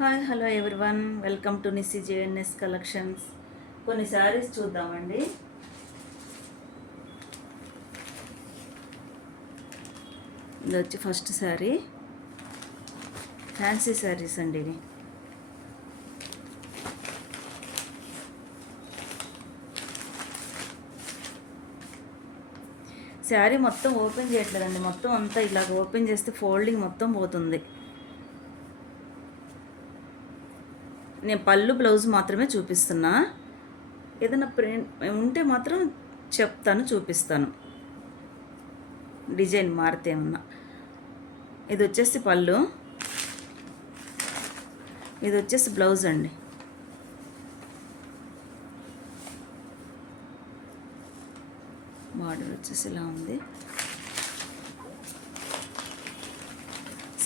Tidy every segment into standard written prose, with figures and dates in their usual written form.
Hi hello everyone, welcome to Nissi JNS collections. కొన్ని శారీస్ చూద్దామండి. ఇది వచ్చి ఫస్ట్ శారీ, ఫ్యాన్సీ శారీస్ అండి. ఇవి శారీ మొత్తం ఓపెన్ చేయట్లేదండి, మొత్తం అంతా ఇలాగ ఓపెన్ చేస్తే ఫోల్డింగ్ మొత్తం పోతుంది. నేను పళ్ళు బ్లౌజ్ మాత్రమే చూపిస్తున్నా, ఏదైనా ప్రింట్ ఉంటే మాత్రం చెప్తాను, చూపిస్తాను డిజైన్ మారితే ఏమన్నా. ఇది వచ్చేసి పళ్ళు, ఇది వచ్చేసి బ్లౌజ్ అండి. బార్డర్ వచ్చేసి ఇలా ఉంది.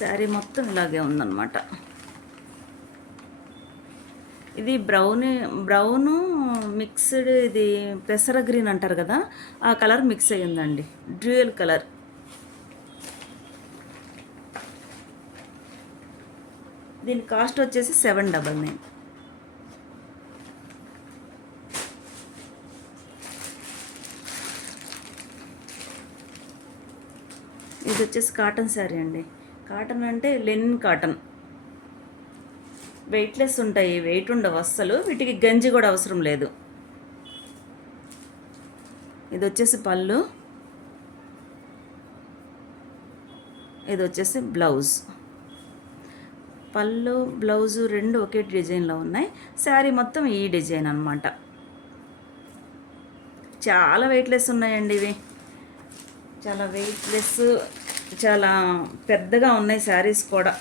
శారీ మొత్తం ఇలాగే ఉందన్నమాట. ఇది బ్రౌను మిక్స్డ్, ఇది పెసర గ్రీన్ అంటారు కదా, ఆ కలర్ మిక్స్ అయ్యిందండి, డ్యూయల్ కలర్. దీని కాస్ట్ వచ్చేసి 799. ఇది వచ్చేసి కాటన్ శారీ అండి. కాటన్ అంటే లెనిన్ కాటన్, వెయిట్లెస్ ఉంటాయి, వెయిట్ ఉండవు అస్సలు. వీటికి గంజి కూడా అవసరం లేదు. ఇది వచ్చేసి పళ్ళు, ఇది వచ్చేసి బ్లౌజ్. పళ్ళు బ్లౌజు రెండు ఒకే డిజైన్లో ఉన్నాయి. శారీ మొత్తం ఈ డిజైన్ అన్నమాట. చాలా వెయిట్లెస్ ఉన్నాయండి ఇవి, చాలా వెయిట్లెస్, చాలా పెద్దగా ఉన్నాయి శారీస్ కూడా.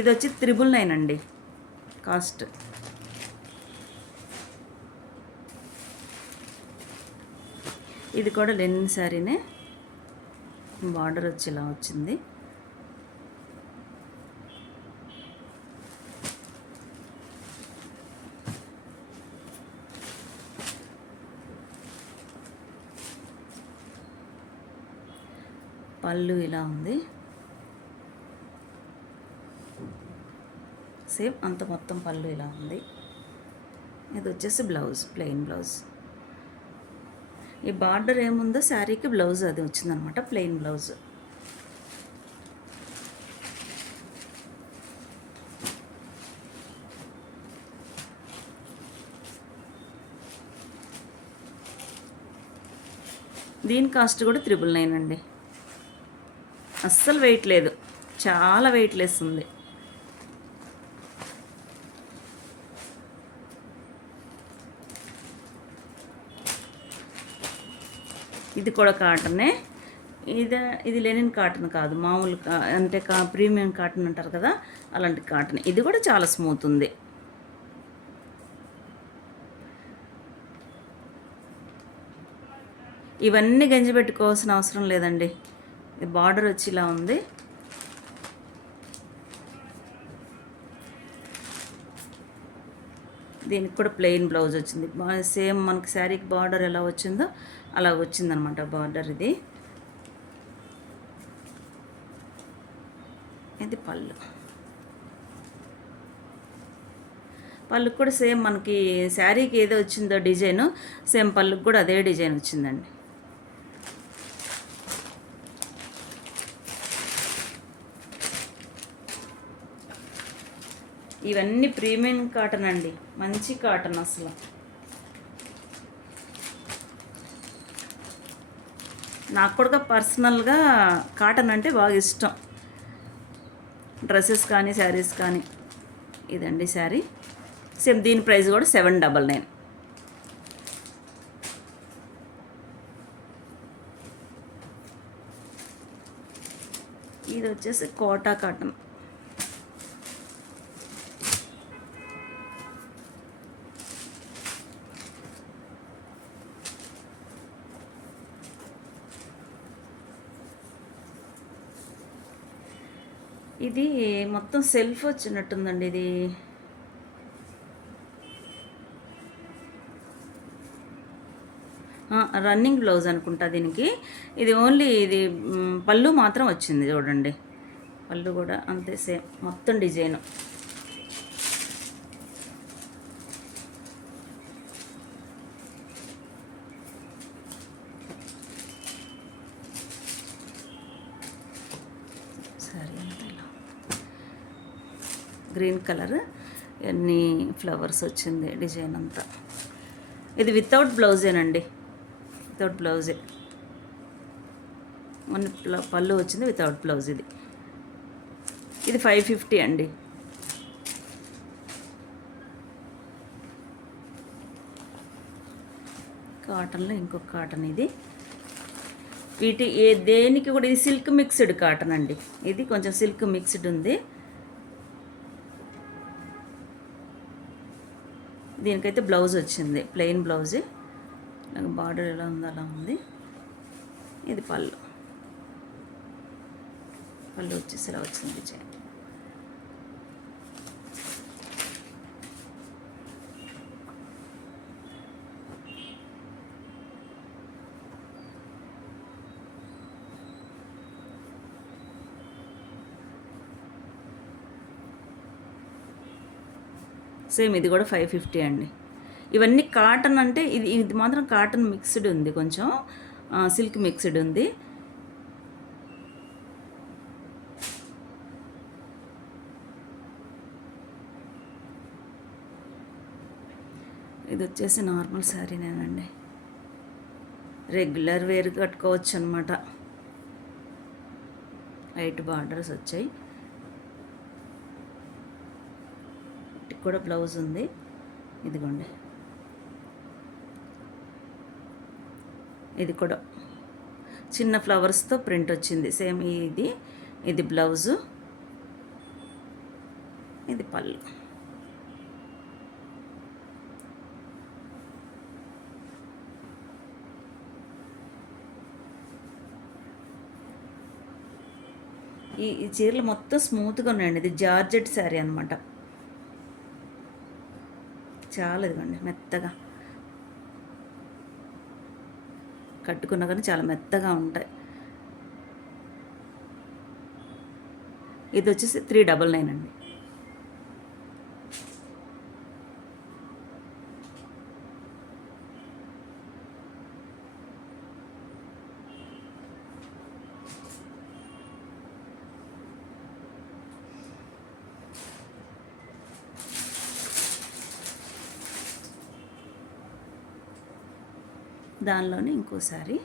ఇది వచ్చి 999 అండి కాస్ట్. ఇది కూడా లెనిన్ శారీనే, బార్డర్ వచ్చి ఇలా వచ్చింది. పళ్ళు ఇలా ఉంది, సేమ్ అంత మొత్తం పళ్ళు ఇలా ఉంది. ఇది వచ్చేసి బ్లౌజ్, ప్లెయిన్ బ్లౌజ్. ఈ బార్డర్ ఏముందో శారీకి బ్లౌజ్ అది వచ్చిందనమాట, ప్లెయిన్ బ్లౌజ్. దీని కాస్ట్ కూడా 999 అండి. అస్సలు వెయిట్ లేదు, చాలా వెయిట్లెస్ ఉంది. ఇది కూడా కాటనే. ఇది లెనిన్ కాటన్ కాదు, మామూలు అంటే ప్రీమియం కాటన్ అంటారు కదా, అలాంటి కాటన్. ఇది కూడా చాలా స్మూత్ ఉంది. ఇవన్నీ గంజి పెట్టుకోవాల్సిన అవసరం లేదండి. ఇది బార్డర్ వచ్చి ఇలా ఉంది. దీనికి కూడా ప్లెయిన్ బ్లౌజ్ వచ్చింది. సేమ్ మనకి శారీకి బార్డర్ ఎలా వచ్చిందో అలా వచ్చిందనమాట బార్డర్. ఇది పళ్ళు. పళ్ళుకి కూడా సేమ్ మనకి శారీకి ఏదో వచ్చిందో డిజైను, సేమ్ పళ్ళుకి కూడా అదే డిజైన్ వచ్చిందండి. ఇవన్నీ ప్రీమియం కాటన్ అండి, మంచి కాటన్ అసలు. నాకు కూడా పర్సనల్గా కాటన్ అంటే బాగా ఇష్టం, డ్రెస్సెస్ కానీ శారీస్ కానీ. ఇదండి శారీ, సేమ్ దీని ప్రైస్ కూడా 799. ఇది వచ్చేసి కోటా కాటన్. ఇది మొత్తం సెల్ఫ్ వచ్చినట్టుందండి. రన్నింగ్ బ్లౌజ్ అనుకుంటా దీనికి. ఇది ఓన్లీ ఇది పళ్ళు మాత్రం వచ్చింది చూడండి. పళ్ళు కూడా అంతే సేమ్ మొత్తం డిజైను. సారీ అంతా ఇలా గ్రీన్ కలర్ ఎన్ని ఫ్లవర్స్ వచ్చింది డిజైన్ అంతా. ఇది వితౌట్ బ్లౌజేనండి, వితౌట్ బ్లౌజే. మన పళ్ళు వచ్చింది వితౌట్ బ్లౌజ్. ఇది 550 అండి. కాటన్లో ఇంకొక కాటన్ ఇది. దేనికి కూడా ఇది సిల్క్ మిక్స్డ్ కాటన్ అండి. ఇది కొంచెం సిల్క్ మిక్స్డ్ ఉంది. దీనికైతే బ్లౌజ్ వచ్చింది, ప్లెయిన్ బ్లౌజే. బార్డర్ ఎలా ఉందో అలా ఉంది. ఇది పళ్ళు వచ్చేసి ఇలా వచ్చింది డిజైన్. సేమ్ ఇది కూడా 550 అండి. ఇవన్నీ కాటన్ అంటే ఇది మాత్రం కాటన్ మిక్స్డ్ ఉంది, కొంచెం సిల్క్ మిక్స్డ్ ఉంది. ఇది వచ్చేసి నార్మల్ శారీనేనండి, రెగ్యులర్ వేర్ కట్టుకోవచ్చు అనమాట. లైట్ బార్డర్స్ వచ్చాయి. కూడా బ్లౌజ్ ఉంది, ఇదిగోండి. ఇది కూడా చిన్న ఫ్లవర్స్తో ప్రింట్ వచ్చింది సేమ్. ఇది బ్లౌజు, ఇది పళ్ళు. ఈ చీరలు మొత్తం స్మూత్గా ఉన్నాయండి. ఇది జార్జెట్ శారీ అనమాట. చాలా ఇదిగోండి మెత్తగా కట్టుకున్నా కానీ చాలా మెత్తగా ఉంటాయి. ఇది వచ్చేసి 399 అండి. దానిలోనే ఇంకోసారి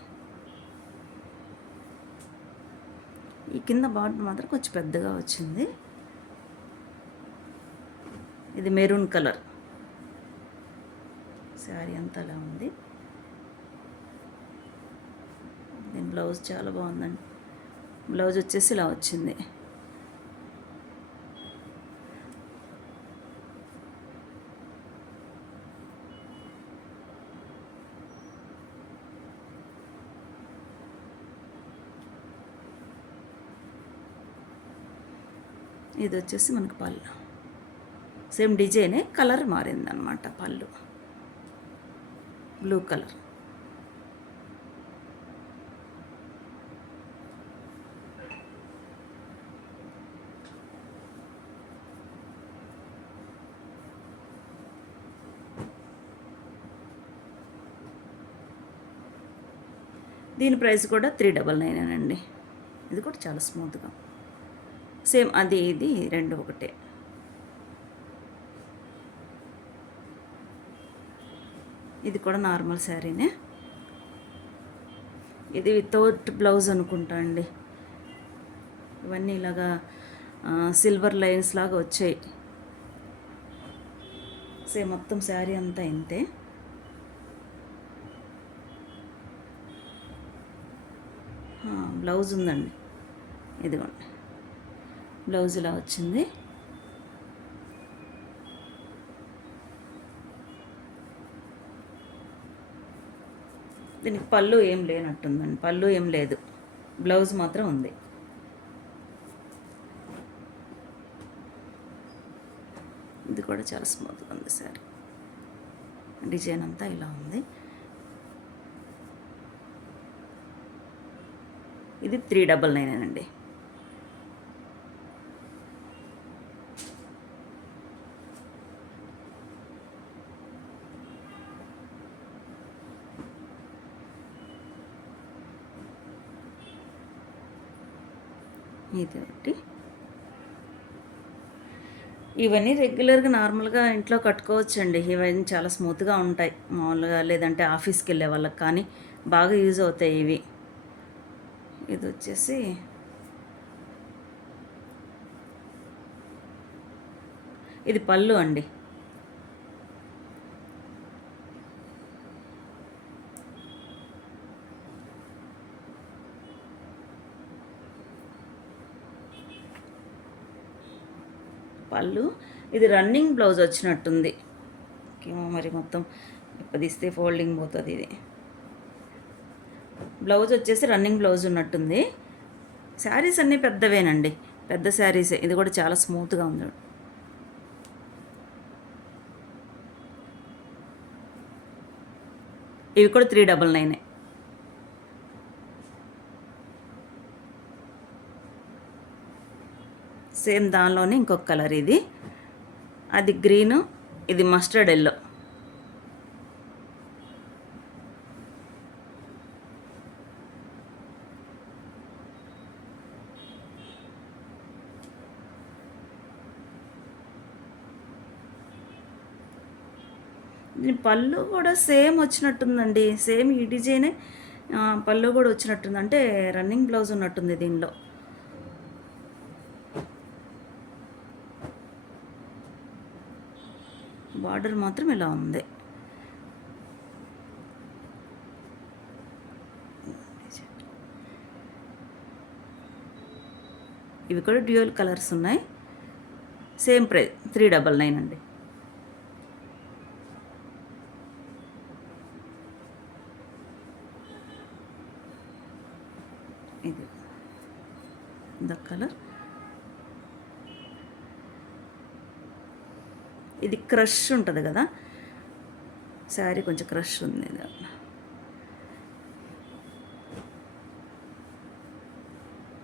ఈ కింద బార్డర్ మాత్రం కొంచెం పెద్దగా వచ్చింది. ఇది మెరూన్ కలర్ శారీ అంతా అలా ఉంది. దీని బ్లౌజ్ చాలా బాగుందండి. బ్లౌజ్ వచ్చేసి ఇలా వచ్చింది. ఇది వచ్చేసి మనకు పళ్ళు, సేమ్ డిజైనే, కలర్ మారిందనమాట. పళ్ళు బ్లూ కలర్. దీని ప్రైస్ కూడా 399 అండి. ఇది కూడా చాలా స్మూత్గా సేమ్ ఇది రెండు ఒకటే. ఇది కూడా నార్మల్ శారీనే. ఇది వితౌట్ బ్లౌజ్ అనుకుంటా అండి. ఇవన్నీ ఇలాగా సిల్వర్ లైన్స్ లాగా వచ్చాయి. సేమ్ మొత్తం శారీ అంతా ఇంతే. బ్లౌజ్ ఉందండి, ఇదిగోండి బ్లౌజ్ ఇలా వచ్చింది. దీనికి పళ్ళు ఏం లేనట్టుందండి, పళ్ళు ఏం లేదు, బ్లౌజ్ మాత్రం ఉంది. ఇది కూడా చాలా స్మూత్గా ఉంది సారీ. డిజైన్ అంతా ఇలా ఉంది. ఇది 399 అండి. ఇది ఒకటి. ఇవన్నీ రెగ్యులర్గా నార్మల్గా ఇంట్లో కట్టుకోవచ్చండి. ఇవన్నీ చాలా స్మూత్గా ఉంటాయి మామూలుగా, లేదంటే ఆఫీస్కి వెళ్ళే వాళ్ళకి కానీ బాగా యూజ్ అవుతాయి ఇవి. ఇది వచ్చేసి ఇది పళ్ళు అండి. పళ్ళు ఇది రన్నింగ్ బ్లౌజ్ వచ్చినట్టుంది. ఏమో మరి మొత్తం ఇప్పదీస్తే ఫోల్డింగ్ పోతుంది. ఇది బ్లౌజ్ వచ్చేసి రన్నింగ్ బ్లౌజ్ ఉన్నట్టుంది. శారీస్ అన్నీ పెద్దవేనండి, పెద్ద శారీసే. ఇది కూడా చాలా స్మూత్గా ఉంది. ఇవి కూడా 399. సేమ్ దానిలోనే ఇంకొక కలర్. ఇది అది గ్రీను, ఇది మస్టర్డ్ ఎల్లో. పళ్ళు కూడా సేమ్ వచ్చినట్టుందండి, సేమ్ ఈ డిజైనే పళ్ళు కూడా వచ్చినట్టుంది. అంటే రన్నింగ్ బ్లౌజ్ ఉన్నట్టుంది దీనిలో. బార్డర్ మాత్రం ఇలా ఉంది. ఇవి కూడా డ్యూయల్ కలర్స్ ఉన్నాయి. సేమ్ ప్రైస్ 399 అండి. ఇది ద కలర్. ఇది క్రష్ ఉంటుంది కదా, శారీ కొంచెం క్రష్ ఉంది.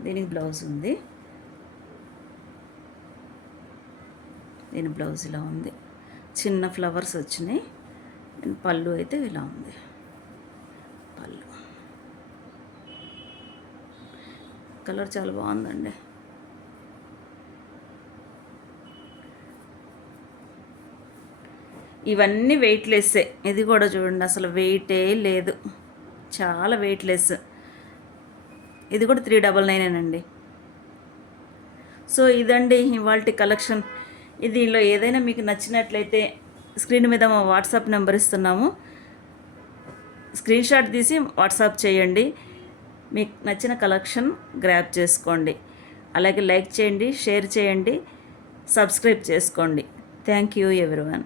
దీనికి బ్లౌజ్ ఉంది. దీని బ్లౌజ్ ఇలా ఉంది, చిన్న ఫ్లవర్స్ వచ్చినాయి. పళ్ళు అయితే ఇలా ఉంది. పళ్ళు కలర్ చాలా బాగుందండి. ఇవన్నీ వెయిట్లెస్సే. ఇది కూడా చూడండి, అసలు వెయిటే లేదు, చాలా వెయిట్లెస్. ఇది కూడా 399 అండి. సో ఇదండి ఇవాల్టి కలెక్షన్. దీనిలో ఏదైనా మీకు నచ్చినట్లయితే స్క్రీన్ మీద మా వాట్సాప్ నెంబర్ ఇస్తున్నాము, స్క్రీన్ షాట్ తీసి వాట్సాప్ చేయండి. మీకు నచ్చిన కలెక్షన్ గ్రాబ్ చేసుకోండి. అలాగే లైక్ చేయండి, షేర్ చేయండి, సబ్స్క్రైబ్ చేసుకోండి. Thank you everyone.